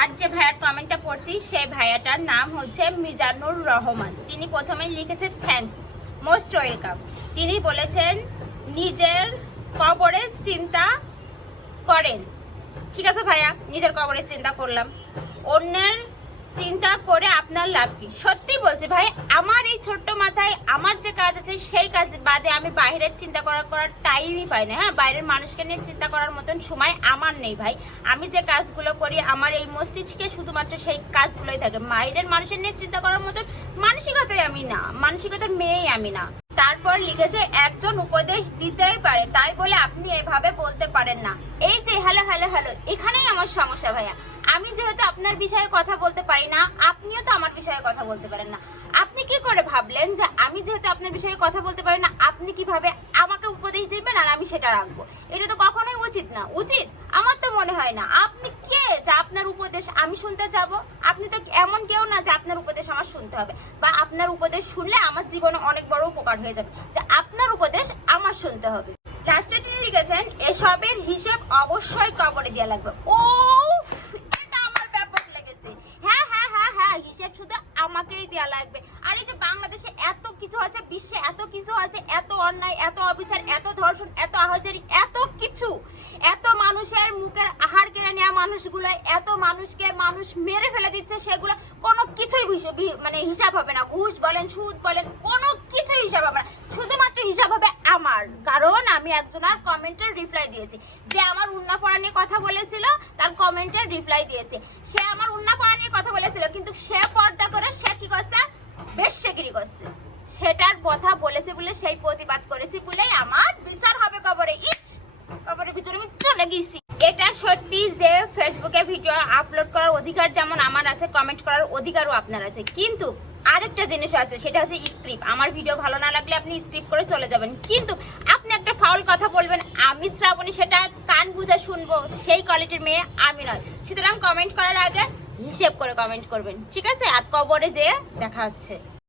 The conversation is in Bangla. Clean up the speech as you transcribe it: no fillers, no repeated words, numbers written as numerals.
আর যে ভাইয়ার কমেন্টটা পড়ছি সেই ভাইয়াটার নাম হচ্ছে মিজানুর রহমান। তিনি প্রথমে লিখেছেন থ্যাঙ্কস, মোস্ট ওয়েলকাম। তিনি বলেছেন নিজের কবরের চিন্তা করেন। ঠিক আছে ভাইয়া, নিজের কবরের চিন্তা করলাম, অন্যের চিন্তা করে আপনার লাভ কি? সত্যি বলছি ভাই, আমার এই ছোট্ট মাথায় আমার যে কাজ আছে সেই কাজ বাদে আমি বাইরের চিন্তা করার টাইমই পাই না। হ্যাঁ, বাইরের মানুষকে নিয়ে চিন্তা করার মতন সময় আমার নেই ভাই। আমি যে কাজগুলো করি আমার এই মস্তিষ্কে শুধুমাত্র সেই কাজগুলোই থাকে। বাইরের মানুষের নিয়ে চিন্তা করার মতন মানসিকতায় আমি না, মানসিকতার মেয়েই আমি না। তারপর লিখেছে একজন উপদেশ দিতেই পারে, তাই বলে আপনি এভাবে বলতে পারেন না। এই যে হ্যালো হ্যালো হ্যালো, এখানেই আমার সমস্যা ভাইয়া। আমি যেহেতু আপনার বিষয়ে কথা বলতে পারি না, আপনিও তো আমার বিষয়ে কথা বলতে পারেন না। আপনি কি করে ভাবলেন যে আমি যেহেতু আপনার বিষয়ে কথা বলতে পারি না, আপনি কিভাবে আমাকে উপদেশ দিবেন আর আমি সেটা রাখবো? এটা তো কখনোই উচিত না। উচিত আমার তো মনে হয় না। আপনি কে যে আপনার উপদেশ আমি শুনতে যাব? আপনি তো এমন কেউ না যে আপনার উপদেশ আমার শুনতে হবে, বা আপনার উপদেশ শুনলে আমার জীবনে অনেক বড় উপকার হয়ে যাবে যে আপনার উপদেশ আমার শুনতে হবে। লাস্টে তিনি লিখেছেন এসবের হিসেব অবশ্যই কবরে দেওয়া লাগবে। ও হ্যাঁ হ্যাঁ হ্যাঁ হ্যাঁ, হিসেব শুধু আমাকেই দেওয়া লাগবে। আর এই যে বাংলাদেশে এত কিছু আছে, বিশ্বে এত কিছু আছে, এত অন্যায়, এত অবিচার, এত ধর্ষণ, এত আহাজারি, এত কিছু, এত মানুষের মুখের আহার কেড়ে নেওয়া মানুষগুলো, এত মানুষকে মানুষ মেরে ফেলে দিচ্ছে, সেগুলো কোনো কিছুই মানে হিসাব হবে না। ঘুষ বলেন, সুদ বলেন, কোনো কিছুই হিসাব হবে না। শুধুমাত্র হিসাব হবে আমার, কারণ আমি একজনের কমেন্টের রিপ্লাই দিয়েছি। যে আমার উন্না পড়া নিয়ে কথা বলেছিল তার কমেন্টের রিপ্লাই দিয়েছে। সে আমার উন্না পড়া নিয়ে কথা বলেছিল, কিন্তু সে পর্দা করে সে কি করছে? বেশ্যাগিরি করছে। সেটার কথা বলেছে বলে, সেই প্রতিবাদ করেছি বলে আমার বিচার হবে কবরে। ইস, কবরের ভিতরে আমি চলে গেছি। এটা সত্যি যে ফেসবুকে ভিডিও আপলোড করার অধিকার যেমন আমার আছে, কমেন্ট করার অধিকারও আপনার আছে, কিন্তু আরেকটা জিনিস আছে, সেটা হচ্ছে স্ক্রিপ্ট। আমার ভিডিও ভালো না লাগলে আপনি স্ক্রিপ্ট করে চলে যাবেন, কিন্তু আপনি একটা ফাউল কথা বলবেন, আমি শ্রাবণী সেটা কান বুঝে শুনবো, সেই কোয়ালিটির মেয়ে আমি নয়। সুতরাং কমেন্ট করার আগে হিসেব করে কমেন্ট করবেন, ঠিক আছে? আর কবরে যেয়ে দেখা হচ্ছে।